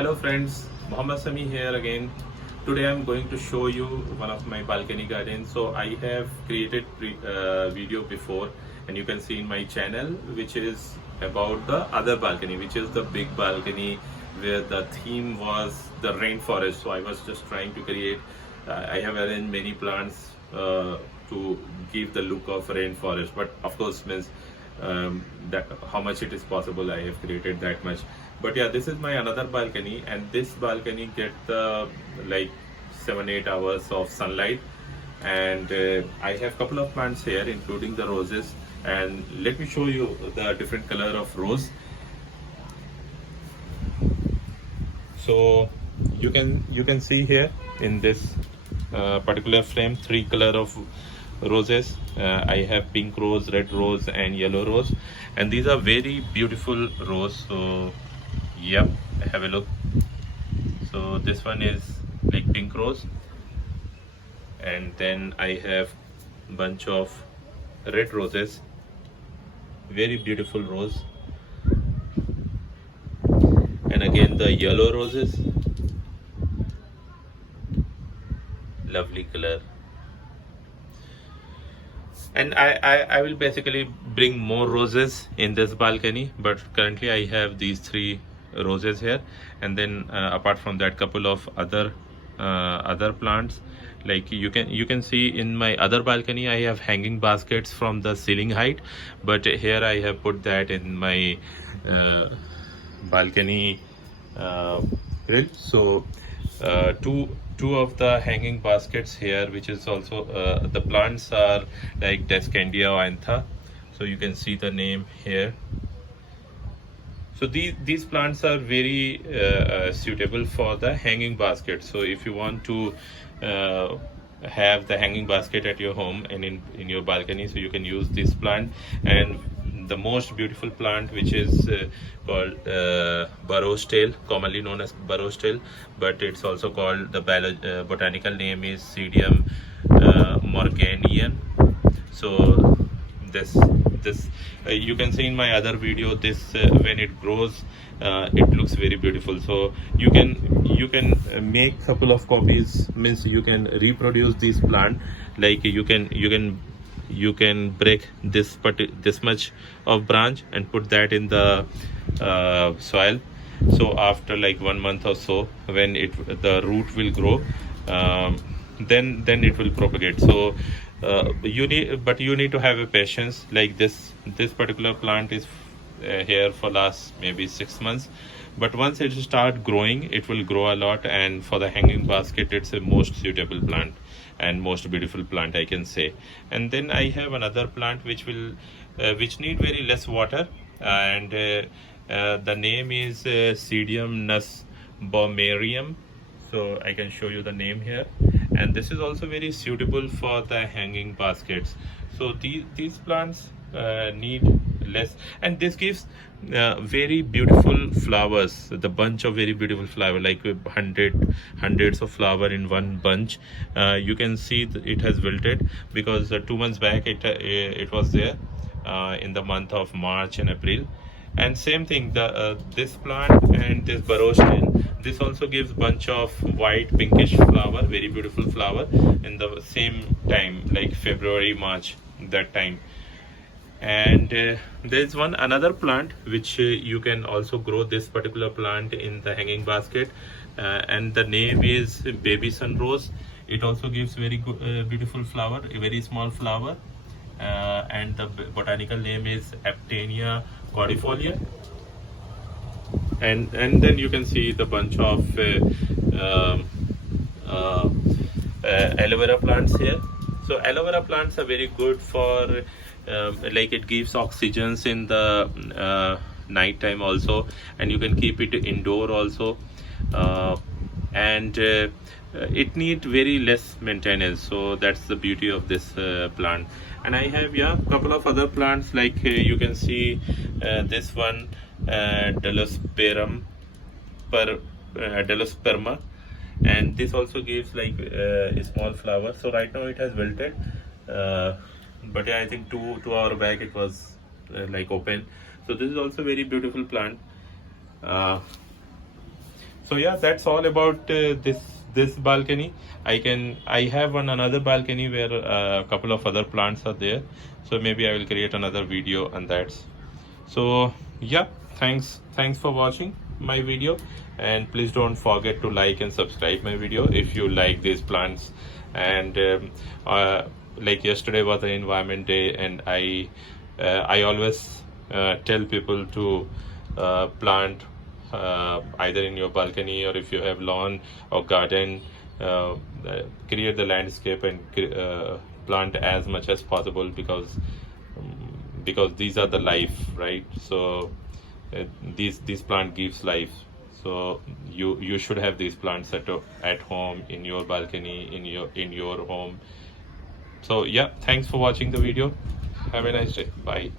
Hello friends, Mohammad Sami here again. Today I'm going to show you one of my balcony gardens. So I have created video before and you can see in my channel which is about the other balcony, which is the big balcony where the theme was the rainforest. So I was just trying to create, I have arranged many plants to give the look of rainforest, but of course means that how much it is possible I have created that much. But yeah, this is my another balcony, and this balcony get the like 7-8 hours of sunlight. And I have couple of plants here including the roses, and let me show you the different color of rose. So you can see here in this particular frame three color of roses. I have pink rose, red rose and yellow rose, and these are very beautiful rose. So yeah, have a look. So this one is like pink rose, and then I have bunch of red roses, very beautiful rose, and again the yellow roses, lovely color. And I will basically bring more roses in this balcony, but currently I have these three roses here, and then apart from that couple of other plants. Like you can see in my other balcony I have hanging baskets from the ceiling height, but here I have put that in my balcony grill. So two of the hanging baskets here, which is also the plants are like Descandia oantha, so you can see the name here. So these plants are very suitable for the hanging basket. So if you want to have the hanging basket at your home and in your balcony, so you can use this plant. And the most beautiful plant, which is called burro's tail, commonly known as burro's tail, but it's also called the botanical name is Pseudium morganian. So this you can see in my other video, this when it grows it looks very beautiful. So you can make couple of copies, means you can reproduce this plant. Like you can break this much of branch and put that in the soil. So after like 1 month or so, when the root will grow, then it will propagate. So you need to have a patience. Like this particular plant is here for last maybe 6 months, but once it start growing, it will grow a lot, and for the hanging basket it's a most suitable plant and most beautiful plant, I can say. And then I have another plant which need very less water, and the name is Pseudium bombarium. So I can show you the name here, and this is also very suitable for the hanging baskets. So these plants need less, and this gives very beautiful flowers, the bunch of very beautiful flower, like hundreds of flower in one bunch. You can see it has wilted because 2 months back it was there in the month of March and April. And same thing, this plant and this burro's tail, this also gives bunch of white pinkish flower, very beautiful flower in the same time, like February, March, that time. And there's another plant which you can also grow this particular plant in the hanging basket, and the name is baby sun rose. It also gives very good, beautiful flower, a very small flower, and the botanical name is Aptenia cordifolia. And then you can see the bunch of aloe vera plants here. So aloe vera plants are very good for like it gives oxygens in the night time also, and you can keep it indoor also, and it need very less maintenance. So that's the beauty of this plant. And I have couple of other plants, like you can see this one, Delosperma, and this also gives like a small flower. So right now it has wilted, but yeah, I think two hour back it was like open. So this is also very beautiful plant. So yeah, that's all about this balcony. I have another balcony where a couple of other plants are there, so maybe I will create another video on that. So yeah, thanks for watching my video, and please don't forget to like and subscribe my video if you like these plants. And like yesterday was the environment day, and I always tell people to plant either in your balcony, or if you have lawn or garden, create the landscape and plant as much as possible, because these are the life, right? So these plant gives life, so you should have these plants at home, in your balcony, in your home. So yeah, thanks for watching the video. Have a nice day. Bye.